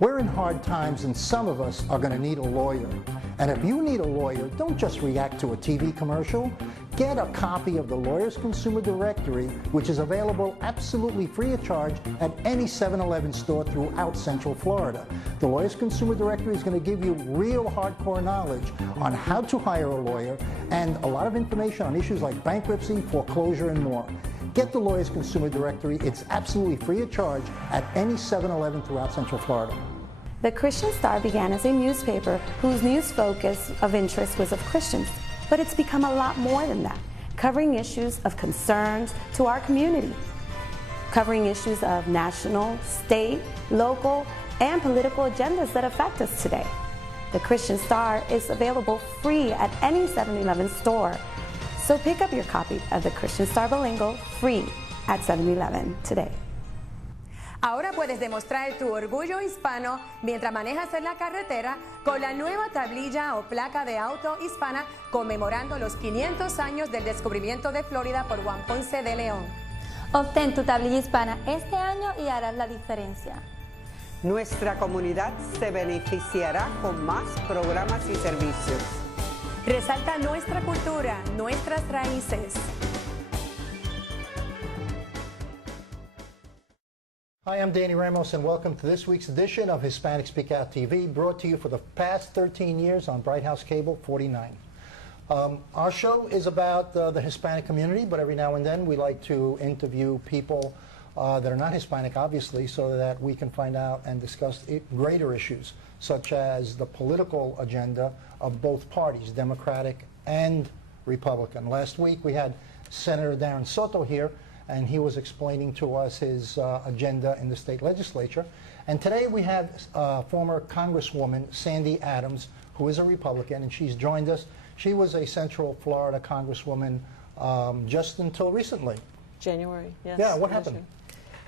We're in hard times and some of us are going to need a lawyer. And if you need a lawyer, don't just react to a TV commercial. Get a copy of the Lawyers Consumer Directory, which is available absolutely free of charge at any 7-Eleven store throughout Central Florida. The Lawyers Consumer Directory is going to give you real hardcore knowledge on how to hire a lawyer and a lot of information on issues like bankruptcy, foreclosure, and more. Get the Lawyers Consumer Directory. It's absolutely free of charge at any 7-Eleven throughout Central Florida. The Christian Star began as a newspaper whose news focus of interest was of Christians, but it's become a lot more than that, covering issues of concerns to our community, covering issues of national, state, local, and political agendas that affect us today. The Christian Star is available free at any 7-Eleven store. So pick up your copy of the Christian Star Bilingual free at 7-Eleven today. Ahora puedes demostrar tu orgullo hispano mientras manejas en la carretera con la nueva tablilla o placa de auto hispana conmemorando los 500 años del descubrimiento de Florida por Juan Ponce de León. Obtén tu tablilla hispana este año y harás la diferencia. Nuestra comunidad se beneficiará con más programas y servicios. Resalta nuestra cultura, nuestras raíces. Hi, I'm Danny Ramos, and welcome to this week's edition of Hispanic Speak Out TV, brought to you for the past 13 years on Bright House Cable 49. Our show is about the Hispanic community, but every now and then we like to interview people that are not Hispanic, obviously, so that we can find out and discuss greater issues, such as the political agenda of both parties, Democratic and Republican. Last week we had Senator Darren Soto here, and he was explaining to us his agenda in the state legislature. And today we have former Congresswoman Sandy Adams, who is a Republican, and she's joined us. She was a Central Florida Congresswoman just until recently. January, yes. Yeah, what happened?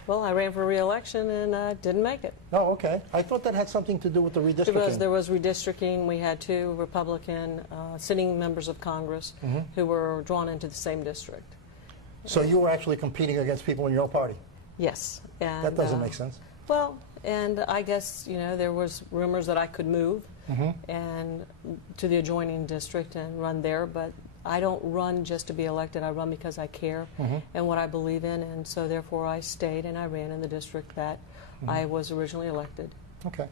Well, I ran for re-election and didn't make it. Oh, okay. I thought that had something to do with the redistricting. Because there was redistricting. We had two Republican sitting members of Congress who were drawn into the same district. So you were actually competing against people in your own party? Yes. And, that doesn't make sense. Well, and I guess, you know, there was rumors that I could move and to the adjoining district and run there, but I don't run just to be elected. I run because I care and what I believe in, and so therefore I stayed and I ran in the district that I was originally elected. Okay.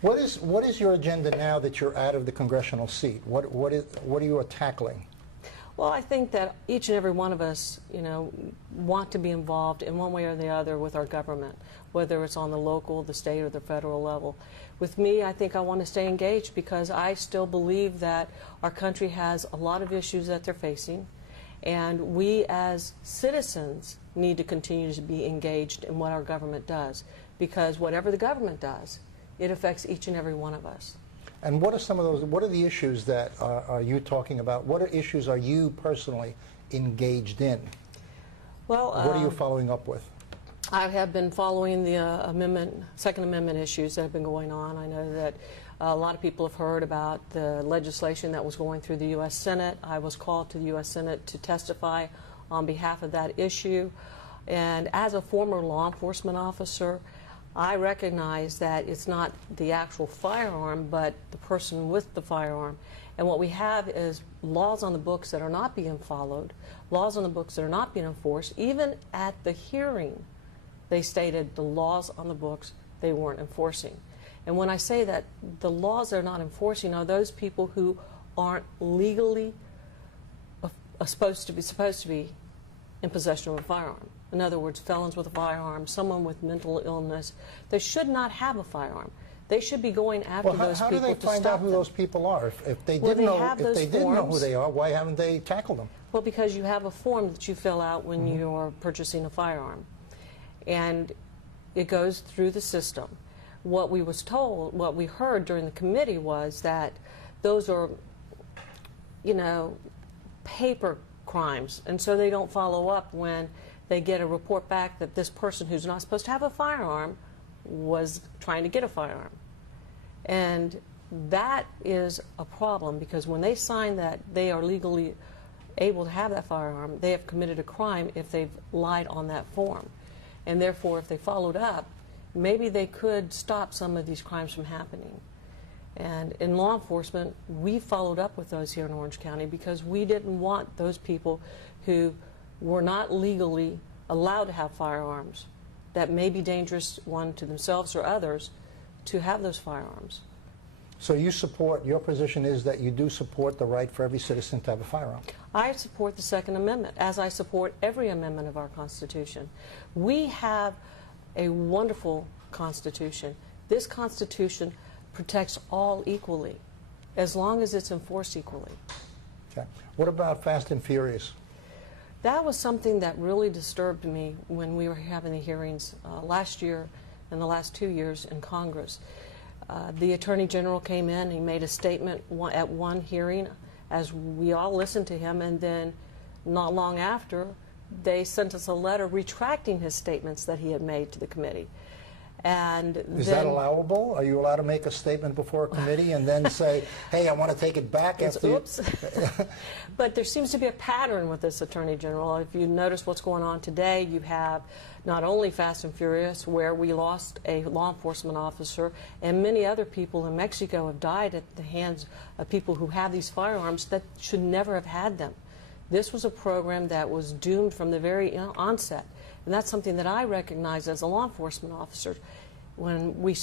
What is your agenda now that you're out of the congressional seat? What are you tackling? Well, I think that each and every one of us, you know, want to be involved in one way or the other with our government, whether it's on the local, the state, or the federal level. With me, I think I want to stay engaged because I still believe that our country has a lot of issues that they're facing, and we as citizens need to continue to be engaged in what our government does, because whatever the government does, it affects each and every one of us. And what are some of those, what are the issues that are you talking about? What issues are you personally engaged in? Well, what are you following up with? I have been following the Second Amendment issues that have been going on. I know that a lot of people have heard about the legislation that was going through the U.S. Senate. I was called to the U.S. Senate to testify on behalf of that issue. And as a former law enforcement officer, I recognize that it's not the actual firearm, but the person with the firearm. And what we have is laws on the books that are not being followed, laws on the books that are not being enforced. Even at the hearing, they stated the laws on the books they weren't enforcing. And when I say that the laws they're not enforcing are those people who aren't legally supposed to be in possession of a firearm. In other words, felons with a firearm, someone with mental illness, they should not have a firearm. They should be going after those people to stop them. How do they find out who those people are? If they didn't know who they are, why haven't they tackled them? Well, because you have a form that you fill out when you're purchasing a firearm, and it goes through the system. What we was told, what we heard during the committee was that those are, you know, paper crimes, and so they don't follow up when they get a report back that this person who's not supposed to have a firearm was trying to get a firearm. And that is a problem, because when they sign that they are legally able to have that firearm, they have committed a crime if they've lied on that form. And therefore, if they followed up, maybe they could stop some of these crimes from happening. And in law enforcement, we followed up with those here in Orange County because we didn't want those people who were not legally allowed to have firearms that may be dangerous, one, to themselves or others, to have those firearms. So you support, your position is that you do support the right for every citizen to have a firearm? I support the Second Amendment, as I support every amendment of our Constitution. We have a wonderful Constitution. This Constitution protects all equally, as long as it's enforced equally. Okay. What about Fast and Furious? That was something that really disturbed me when we were having the hearings last year and the last 2 years in Congress. The Attorney General came in, he made a statement at one hearing as we all listened to him, and then not long after they sent us a letter retracting his statements that he had made to the committee. And is that allowable? Are you allowed to make a statement before a committee and then say, hey, I want to take it back after oops. But there seems to be a pattern with this Attorney General. If you notice what's going on today, you have not only Fast and Furious, where we lost a law enforcement officer, and many other people in Mexico have died at the hands of people who have these firearms that should never have had them. This was a program that was doomed from the very onset. And that's something that I recognize as a law enforcement officer. When we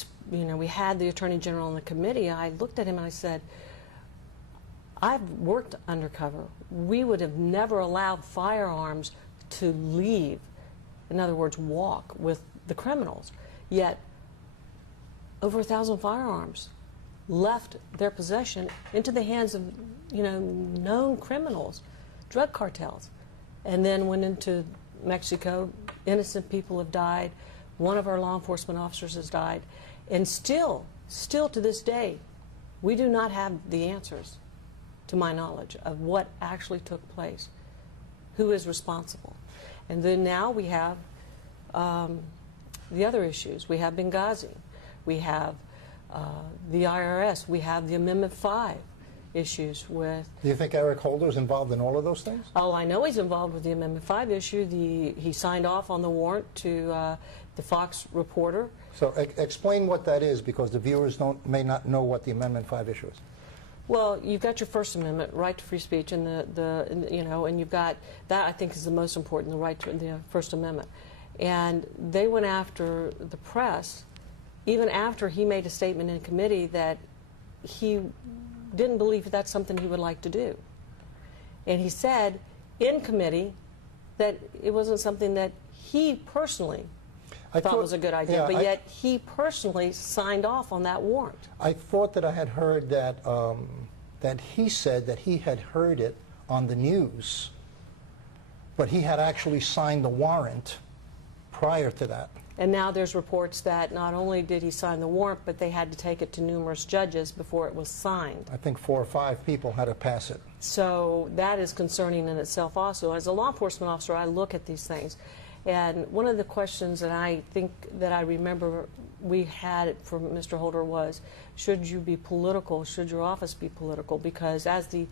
had the Attorney General in the committee, I looked at him and I said, I've worked undercover. We would have never allowed firearms to leave, in other words, walk with the criminals. Yet, over 1,000 firearms left their possession into the hands of, known criminals, drug cartels, and then went into Mexico. Innocent people have died. One of our law enforcement officers has died. And still to this day, we do not have the answers, to my knowledge, of what actually took place, who is responsible. And then now we have the other issues. We have Benghazi. We have the IRS. We have the Amendment 5 issues with... Do you think Eric Holder is involved in all of those things? Oh, I know he's involved with the Amendment 5 issue. He signed off on the warrant to the Fox reporter. So explain what that is, because the viewers may not know what the Amendment 5 issue is. Well, you've got your First Amendment, right to free speech, and and you've got that. I think is the most important, the right to the First Amendment. And they went after the press, even after he made a statement in committee that he didn't believe that's something he would like to do. And he said in committee that it wasn't something that he personally thought was a good idea, yeah, but yet he personally signed off on that warrant. I thought that I had heard that that he said that he had heard it on the news, but he had actually signed the warrant prior to that. And now there's reports that not only did he sign the warrant, but they had to take it to numerous judges before it was signed. I think 4 or 5 people had to pass it. So that is concerning in itself also. As a law enforcement officer, I look at these things. And one of the questions that I think that I remember we had from Mr. Holder was, should you be political? Should your office be political? Because as the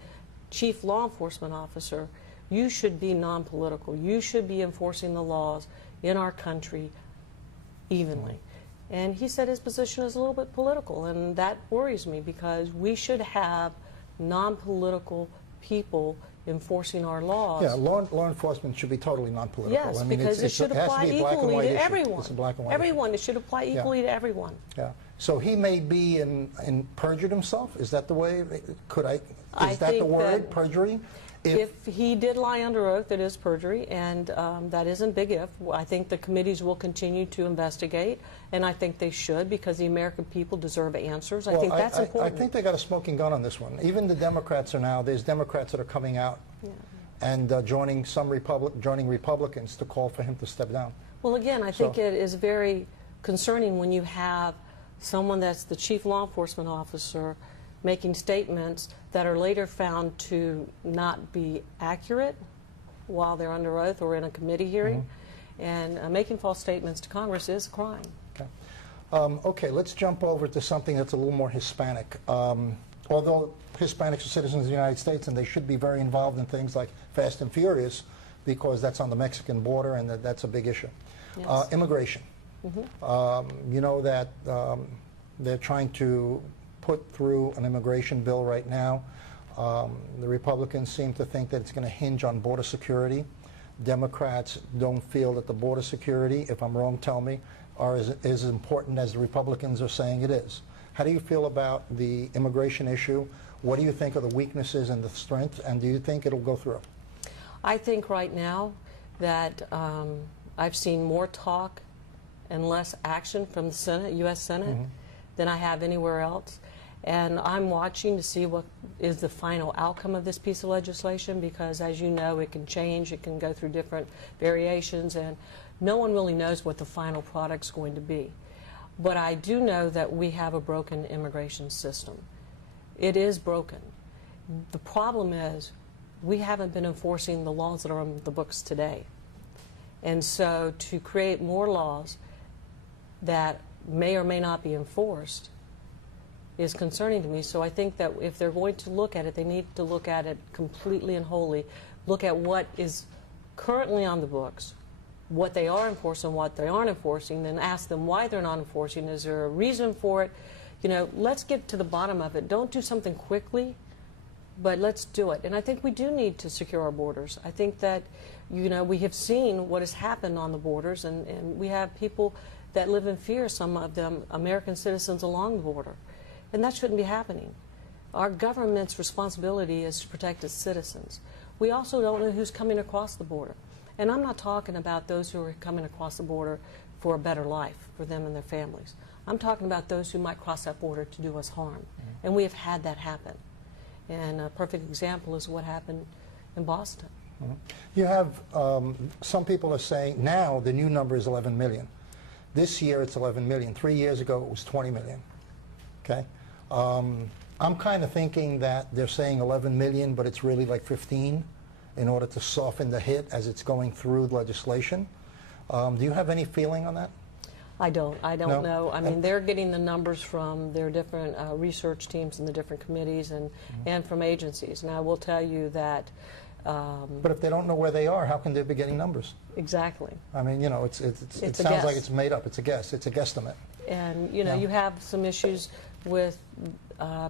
chief law enforcement officer, you should be non-political. You should be enforcing the laws in our country evenly. And he said his position is a little bit political, and that worries me because we should have non-political people enforcing our laws. Yeah, law enforcement should be totally non-political. Yes, because it should apply equally to everyone. It's a black and white everyone. It should apply equally to everyone. Yeah. So he may be in perjured himself. Is that the way? Is that the word, perjury? If he did lie under oath, it is perjury, and that isn't big if. I think the committees will continue to investigate, and I think they should, because the American people deserve answers. I think that's important. I think they got a smoking gun on this one. Even the Democrats are now, there's Democrats that are coming out and joining Republicans to call for him to step down. Well, again, I think it is very concerning when you have someone that's the chief law enforcement officer making statements that are later found to not be accurate while they're under oath or in a committee hearing. And making false statements to Congress is a crime. Okay. Okay, let's jump over to something that's a little more Hispanic. Although Hispanics are citizens of the United States and they should be very involved in things like Fast and Furious, because that's on the Mexican border and that's a big issue. Yes. Immigration. You know that they're trying to put through an immigration bill right now. The Republicans seem to think that it's going to hinge on border security. Democrats don't feel that the border security, if I'm wrong, tell me, are as important as the Republicans are saying it is. How do you feel about the immigration issue? What do you think are the weaknesses and the strengths, and do you think it'll go through? I think right now that I've seen more talk and less action from the Senate, U.S. Senate, than I have anywhere else. And I'm watching to see what is the final outcome of this piece of legislation, because as you know, it can change, it can go through different variations, and no one really knows what the final product's going to be. But I do know that we have a broken immigration system. It is broken. The problem is we haven't been enforcing the laws that are on the books today. And so to create more laws that may or may not be enforced is concerning to me. So I think that if they're going to look at it, they need to look at it completely and wholly, look at what is currently on the books, what they are enforcing, what they aren't enforcing, then ask them why they're not enforcing. Is there a reason for it? You know, let's get to the bottom of it. Don't do something quickly, but let's do it. And I think we do need to secure our borders. I think that, you know, we have seen what has happened on the borders, and we have people that live in fear, some of them American citizens along the border. And that shouldn't be happening. Our government's responsibility is to protect its citizens. We also don't know who's coming across the border. And I'm not talking about those who are coming across the border for a better life for them and their families. I'm talking about those who might cross that border to do us harm. And we have had that happen. And a perfect example is what happened in Boston. You have, some people are saying now the new number is 11 million. This year it's 11 million. 3 years ago it was 20 million. Okay? I'm kind of thinking that they're saying 11 million, but it's really like 15 in order to soften the hit as it's going through legislation. Do you have any feeling on that? I don't No? know. I mean, they're getting the numbers from their different research teams and the different committees and from agencies. And I will tell you that... but if they don't know where they are, how can they be getting numbers? Exactly. I mean, you know, it sounds like it's made up. It's a guess. It's a guesstimate. And, you know, you have some issues with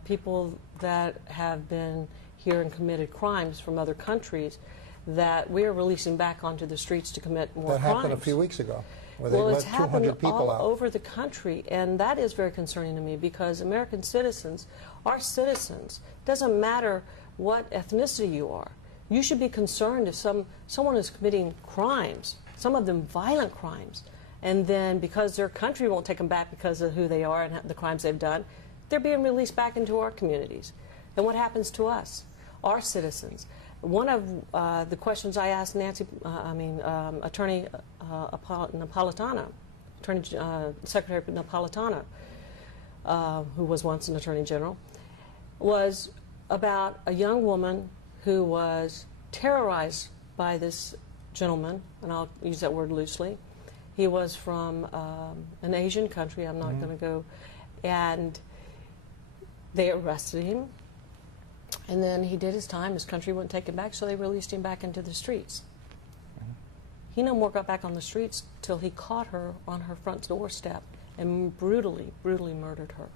people that have been here and committed crimes from other countries that we're releasing back onto the streets to commit more crimes. That happened a few weeks ago, where well, they it's let 200 people all out. over the country, and that is very concerning to me, because American citizens are citizens. It doesn't matter what ethnicity you are. You should be concerned if someone is committing crimes, some of them violent crimes, and then because their country won't take them back because of who they are and the crimes they've done, they're being released back into our communities. And what happens to us, our citizens? One of the questions I asked Attorney Napolitano, Secretary Napolitano, who was once an Attorney General, was about a young woman who was terrorized by this gentleman, and I'll use that word loosely. He was from an Asian country, I'm not going to go, and they arrested him, and then he did his time. His country wouldn't take him back, so they released him back into the streets. He no more got back on the streets till he caught her on her front doorstep and brutally, brutally murdered her.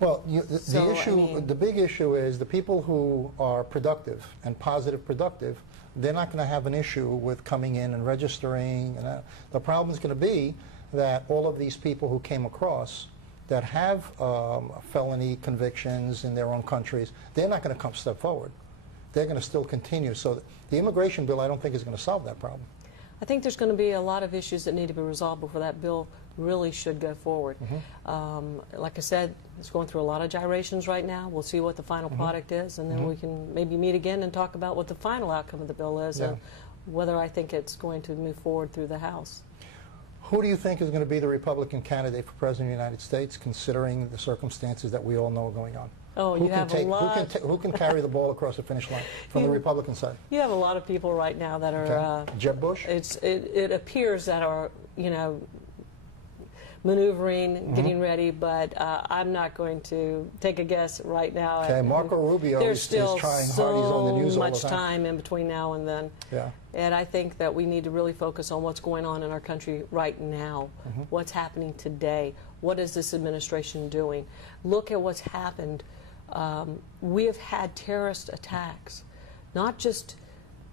Well, the big issue is the people who are productive and positive productive, they're not going to have an issue with coming in and registering. And the problem is going to be that all of these people who came across that have felony convictions in their own countries, they're not going to come step forward. They're going to still continue. So the immigration bill, I don't think, is going to solve that problem. I think there's going to be a lot of issues that need to be resolved before that bill really should go forward. Like I said, it's going through a lot of gyrations right now. We'll see what the final product is, and then we can maybe meet again and talk about what the final outcome of the bill is and whether I think it's going to move forward through the House. Who do you think is going to be the Republican candidate for President of the United States, considering the circumstances that we all know are going on? Oh, you have a lot. Who can carry the ball across the finish line from the Republican side? You have a lot of people right now that are... Jeb Bush? It appears that are, you know, maneuvering, getting ready, but I'm not going to take a guess right now. Okay, Marco Rubio is trying hard. He's on the news all the time. There's still so much time in between now and then. Yeah. And I think that we need to really focus on what's going on in our country right now, what's happening today, what is this administration doing. Look at what's happened. We have had terrorist attacks, not just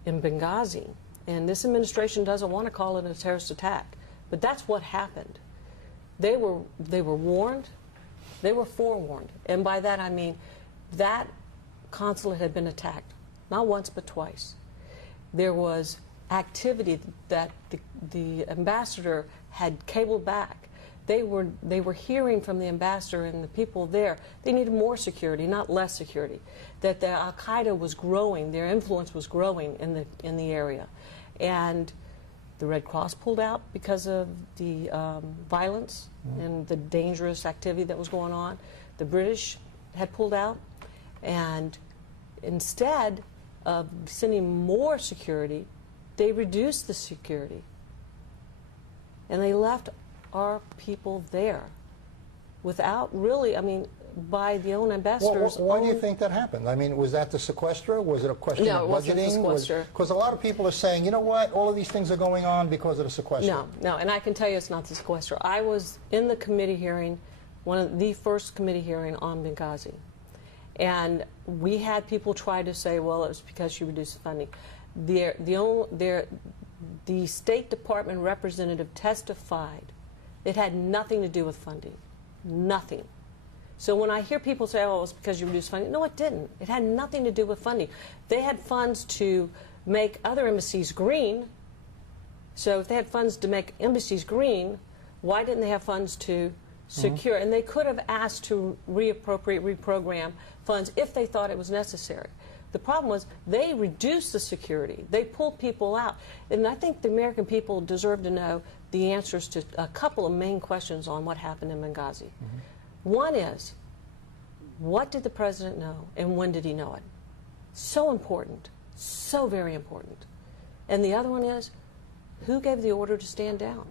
in Benghazi, and this administration doesn't want to call it a terrorist attack, but that's what happened. They were warned, they were forewarned, and by that I mean that consulate had been attacked, not once but twice. There was activity that the ambassador had cabled back. They were hearing from the ambassador and the people there, they needed more security, not less security, that the Al-Qaeda was growing, their influence was growing in the area. And the Red Cross pulled out because of the violence and the dangerous activity that was going on. The British had pulled out, and instead of sending more security, they reduced the security. And they left our people there without really, I mean, by the own ambassadors. Why do you think that happened? I mean, was that the sequester? Was it a question of budgeting? No, it wasn't the sequester. Because a lot of people are saying, you know what, all of these things are going on because of the sequester. No, and I can tell you it's not the sequester. I was in the committee hearing, one of the first committee hearing on Benghazi. And we had people try to say, well, it was because you reduced funding. The State Department representative testified it had nothing to do with funding, nothing. So when I hear people say, oh, it was because you reduced funding, no, it didn't. It had nothing to do with funding. They had funds to make other embassies green. So if they had funds to make embassies green, why didn't they have funds to secure? And they could have asked to reappropriate, reprogram funds if they thought it was necessary. The problem was they reduced the security. They pulled people out. And I think the American people deserve to know the answers to a couple of main questions on what happened in Benghazi. One is, what did the president know and when did he know it? So important, so very important. And the other one is, who gave the order to stand down?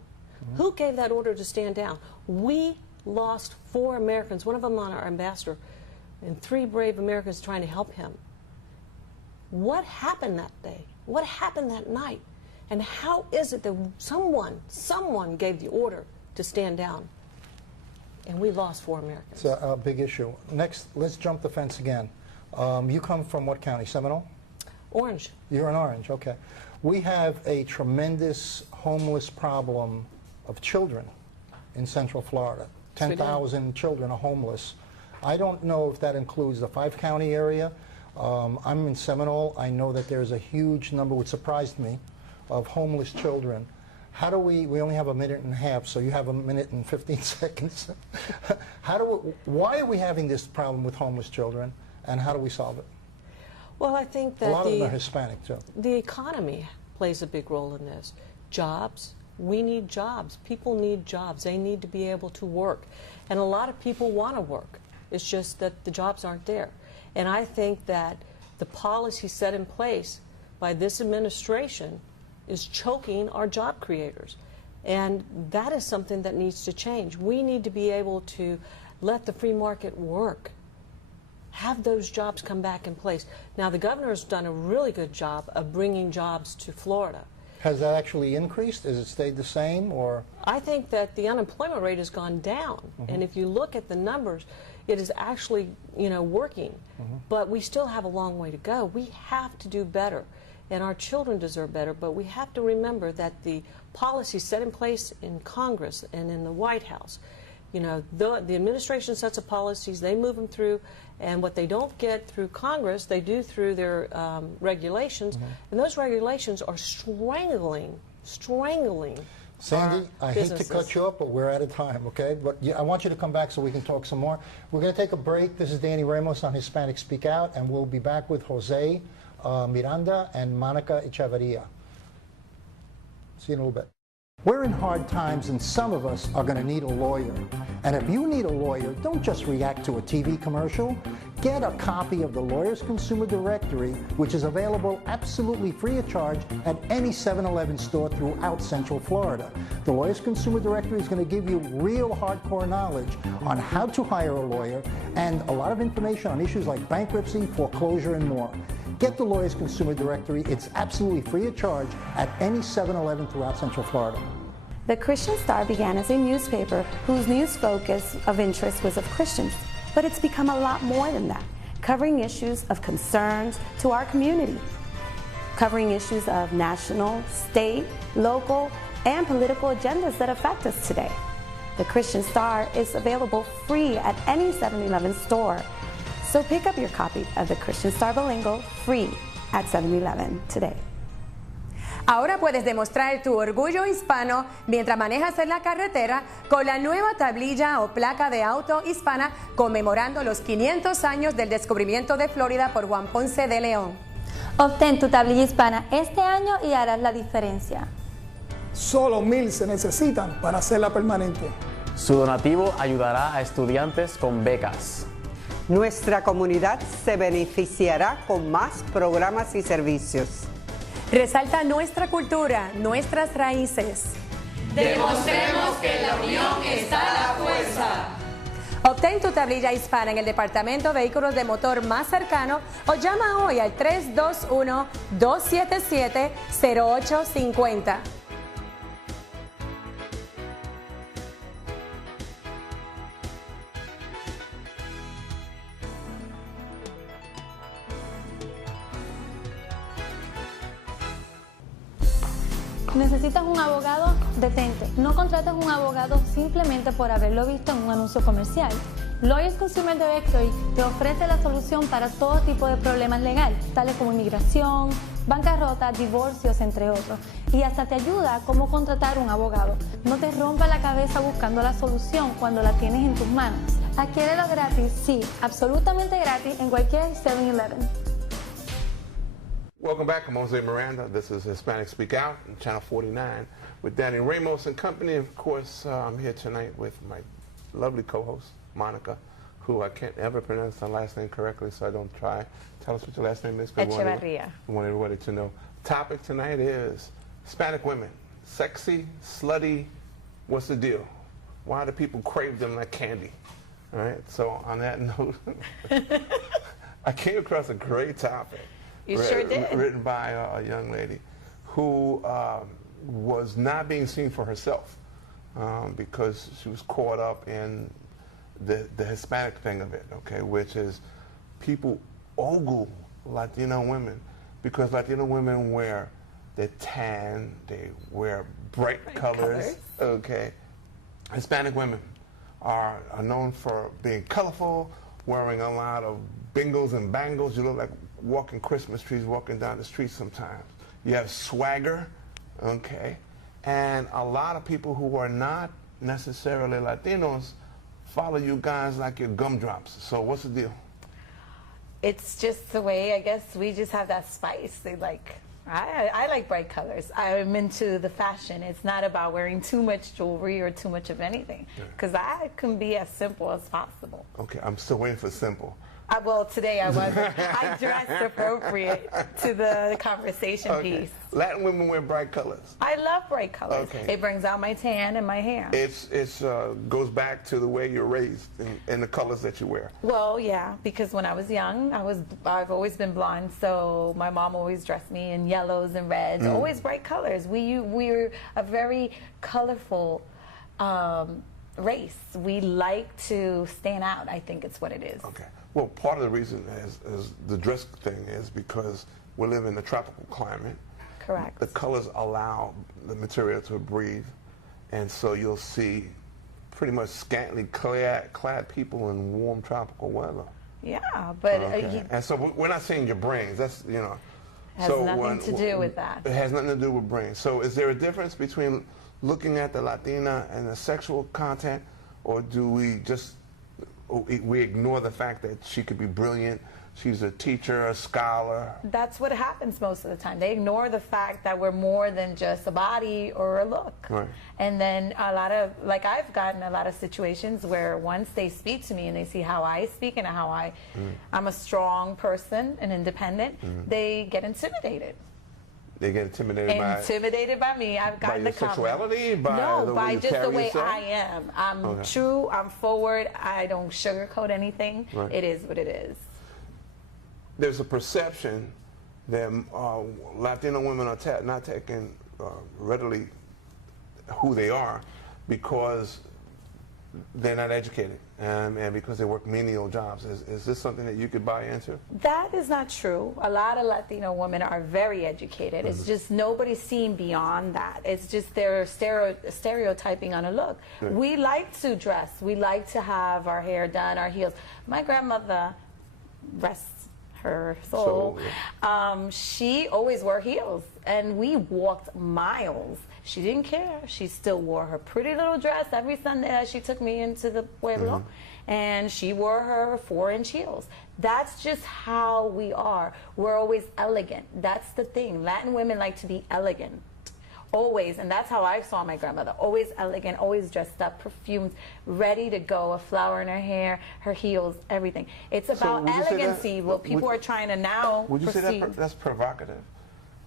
Who gave that order to stand down? We lost 4 Americans, one of them on our ambassador, and 3 brave Americans trying to help him. What happened that day? What happened that night? And how is it that someone gave the order to stand down? And we lost 4 Americans. It's a big issue. Next, let's jump the fence again. You come from what county? Seminole? Orange. You're in Orange, okay. We have a tremendous homeless problem of children in Central Florida. 10,000 children are homeless. I don't know if that includes the 5-county area. I'm in Seminole. I know that there's a huge number, which surprised me, of homeless children. How do we only have a minute and a half, so you have a minute and 15 seconds. Why are we having this problem with homeless children, and how do we solve it? Well, I think that a lot of them are Hispanic, too. The economy plays a big role in this. Jobs. We need jobs. People need jobs. They need to be able to work. And a lot of people want to work. It's just that the jobs aren't there. And I think that the policy set in place by this administration is choking our job creators. And that is something that needs to change. We need to be able to let the free market work. Have those jobs come back in place. Now, the governor's done a really good job of bringing jobs to Florida. Has that actually increased? Has it stayed the same, or? I think that the unemployment rate has gone down. And if you look at the numbers, it is actually, working. But we still have a long way to go. We have to do better. And our children deserve better, but we have to remember that the policies set in place in Congress and in the White House, the administration sets the policies, they move them through, and what they don't get through Congress, they do through their regulations, and those regulations are strangling Sandy, I hate to cut you up, but we're out of time, okay? But I want you to come back so we can talk some more. We're going to take a break. This is Danny Ramos on Hispanic Speak Out, and we'll be back with Jose Miranda and Monica Echeverria. See you in a little bit. We're in hard times, and some of us are going to need a lawyer. And if you need a lawyer, don't just react to a TV commercial. Get a copy of the Lawyers Consumer Directory, which is available absolutely free of charge at any 7-Eleven store throughout Central Florida. The Lawyers Consumer Directory is going to give you real hardcore knowledge on how to hire a lawyer and a lot of information on issues like bankruptcy, foreclosure, and more. Get the Lawyers Consumer Directory. It's absolutely free of charge at any 7-Eleven throughout Central Florida. The Christian Star began as a newspaper whose news focus of interest was of Christians, but it's become a lot more than that, covering issues of concerns to our community, covering issues of national, state, local, and political agendas that affect us today. The Christian Star is available free at any 7-Eleven store. So pick up your copy of the Christian Star Bilingual free at 7-Eleven today. Ahora puedes demostrar tu orgullo hispano mientras manejas en la carretera con la nueva tablilla o placa de auto hispana conmemorando los 500 años del descubrimiento de Florida por Juan Ponce de León. Obtén tu tablilla hispana este año y harás la diferencia. Solo 1,000 se necesitan para hacerla permanente. Su donativo ayudará a estudiantes con becas. Nuestra comunidad se beneficiará con más programas y servicios. Resalta nuestra cultura, nuestras raíces. Demostremos que en la unión está la fuerza. Obtén tu tablilla hispana en el Departamento de Vehículos de Motor más cercano o llama hoy al 321-277-0850. ¿Necesitas un abogado? Detente. No contrates un abogado simplemente por haberlo visto en un anuncio comercial. Lawyers Consumer Directory te ofrece la solución para todo tipo de problemas legales, tales como inmigración, bancarrota, divorcios, entre otros. Y hasta te ayuda a cómo contratar un abogado. No te rompa la cabeza buscando la solución cuando la tienes en tus manos. Adquiérelo gratis, sí, absolutamente gratis en cualquier 7-Eleven. Welcome back. I'm Jose Miranda. This is Hispanic Speak Out on Channel 49 with Danny Ramos and company. Of course, I'm here tonight with my lovely co-host, Monica, who I can't ever pronounce her last name correctly, so I don't try. Tell us what your last name is. Echevarria. We want everybody to know. Topic tonight is Hispanic women. Sexy, slutty, what's the deal? Why do people crave them like candy? All right, so on that note, I came across a great topic. You sure did. Written by a young lady who was not being seen for herself because she was caught up in the Hispanic thing of it, okay, which is people ogle Latino women because Latino women they tan, they wear bright colors, okay. Hispanic women are known for being colorful, wearing a lot of bingles and bangles. You look like walking Christmas trees walking down the street sometimes. You have swagger, okay? And a lot of people who are not necessarily Latinos follow you guys like your gumdrops. So what's the deal? It's just the way, I guess, we just have that spice. I like bright colors. I'm into the fashion. It's not about wearing too much jewelry or too much of anything, because I can be as simple as possible. Okay, I'm still waiting for simple. Well, today I wasn't. I dressed appropriate to the conversation piece. Latin women wear bright colors. I love bright colors. Okay. It brings out my tan and my hair. It goes back to the way you're raised and the colors that you wear. Well, yeah, because when I was young, I've always been blonde, so my mom always dressed me in yellows and reds, always bright colors. We're a very colorful race. We like to stand out. I think it's what it is. Okay. Well, part of the reason is the dress thing is because we live in a tropical climate. Correct. The colors allow the material to breathe, and so you'll see pretty much scantily clad people in warm tropical weather. Yeah, but and so we're not saying your brains. That's Has nothing to do with that. It has nothing to do with brains. So is there a difference between looking at the Latina and the sexual content, or do we just we ignore the fact that she could be brilliant. She's a teacher, a scholar. That's what happens most of the time. They ignore the fact that we're more than just a body or a look. Right. And then a lot of, like I've gotten a lot of situations where once they speak to me and they see how I speak and how I'm a strong person and independent, they get intimidated. They get intimidated by me. I've gotten by the your sexuality, by the way you just carry the way yourself? I am. I'm true. I'm forward. I don't sugarcoat anything. Right. It is what it is. There's a perception that Latino women are not taking readily who they are because they're not educated and because they work menial jobs. Is this something that you could buy into? That is not true. A lot of Latino women are very educated. It's just nobody's seen beyond that. It's just they're stereotyping on a look. Right. We like to dress. We like to have our hair done, our heels. My grandmother, rest her soul, she always wore heels, and we walked miles. She didn't care. She still wore her pretty little dress every Sunday that she took me into the pueblo, and she wore her 4-inch heels. That's just how we are. We're always elegant. That's the thing. Latin women like to be elegant. Always, and that's how I saw my grandmother. Always elegant, always dressed up, perfumed, ready to go, a flower in her hair, her heels, everything. It's about elegancy, what people are trying to now Would you say that's provocative?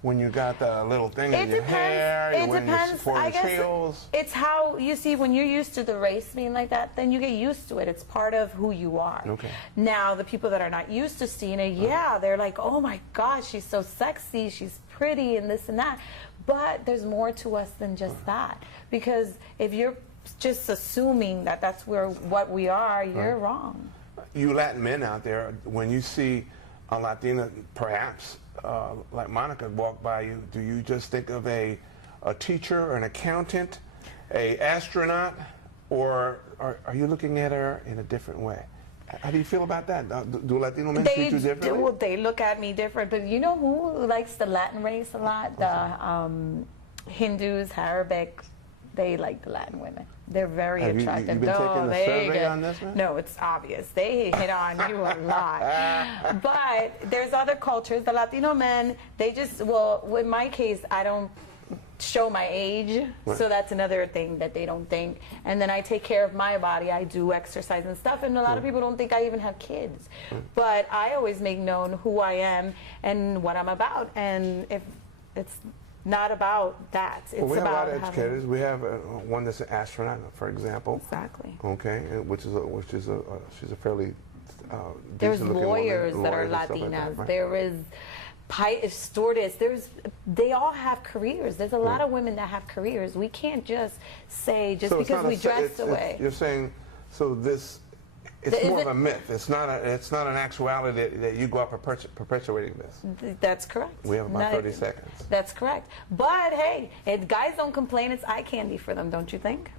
When you got the little thing in your hair, you're wearing your 4-inch heels? It's how, you see, when you're used to the race being like that, then you get used to it. It's part of who you are. Okay. Now, the people that are not used to seeing it, they're like, oh my God, she's so sexy, she's pretty, and this and that. But there's more to us than just that. Because if you're just assuming that that's what we are, you're wrong. You Latin men out there, when you see a Latina, perhaps, like Monica, walk by you, do you just think of a teacher, an accountant, an astronaut, or are you looking at her in a different way? How do you feel about that? Do Latino men treat you differently? Well, they look at me different, but you know who likes the Latin race a lot? The Hindus, Arabic, they like the Latin women. They're very attractive. Have you been taking a survey on this, man? No, it's obvious. They hit on you a lot. But there's other cultures. The Latino men, they just, well, in my case, I don't show my age, so that's another thing that they don't think. And then I take care of my body. I do exercise and stuff, and a lot of people don't think I even have kids. But I always make known who I am and what I'm about. And if it's not about that, it's we have about a lot of educators. We have one that's an astronaut, for example. Exactly. Okay, she's a fairly there's decent-looking lawyers woman, that are lawyers and Latinas. stuff like that, right? There is stewardess. They all have careers. There's a lot of women that have careers. We can't just say just because we dressed away. You're saying so this. It's more of a myth. It's not an actuality that you go out perpetuating this. That's correct. We have about 30 seconds. That's correct. But hey, if guys don't complain, it's eye candy for them, don't you think?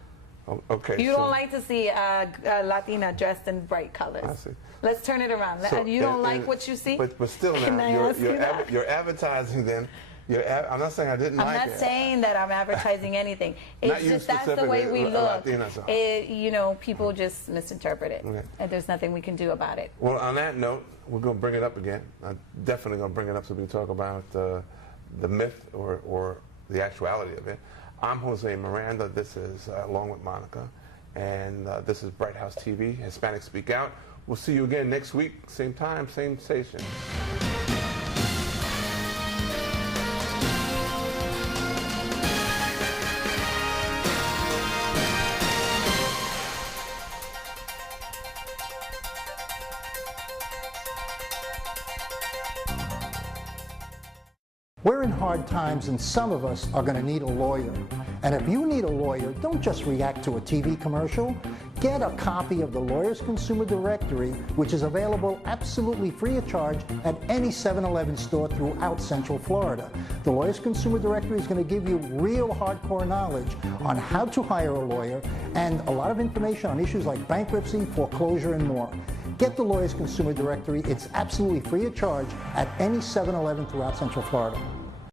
Oh, okay. You don't like to see a Latina dressed in bright colors. I see. Let's turn it around. You don't like what you see? But still now, you're advertising then. I'm not saying I didn't like it. I'm not saying that I'm advertising anything. It's just that's the way we look. You know, people just misinterpret it. Okay. And there's nothing we can do about it. Well, on that note, we're going to bring it up again. I'm definitely going to bring it up so we can talk about the myth or the actuality of it. I'm Jose Miranda. This is along with Monica. And this is Bright House TV, Hispanic Speak Out. We'll see you again next week, same time, same station. We're in hard times, and some of us are going to need a lawyer. And if you need a lawyer, don't just react to a TV commercial. Get a copy of the Lawyers Consumer Directory, which is available absolutely free of charge at any 7-Eleven store throughout Central Florida. The Lawyers Consumer Directory is going to give you real hardcore knowledge on how to hire a lawyer and a lot of information on issues like bankruptcy, foreclosure, and more. Get the Lawyers Consumer Directory. It's absolutely free of charge at any 7-Eleven throughout Central Florida.